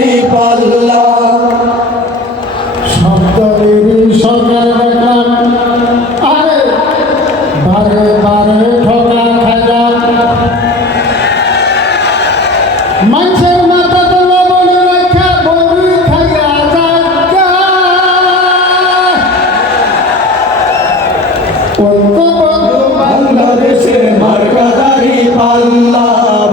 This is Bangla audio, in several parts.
দাড়ি পাল্লা সপ্তাহের সরকার দেখলাম আরে বারে বারে ঠকা খাজা মানুষের বাংলাদেশে মার্কাদারি পাল্লা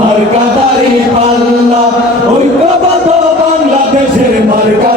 মার্কাদারি পাল্লা। 걸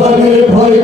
তোমাকে ভয়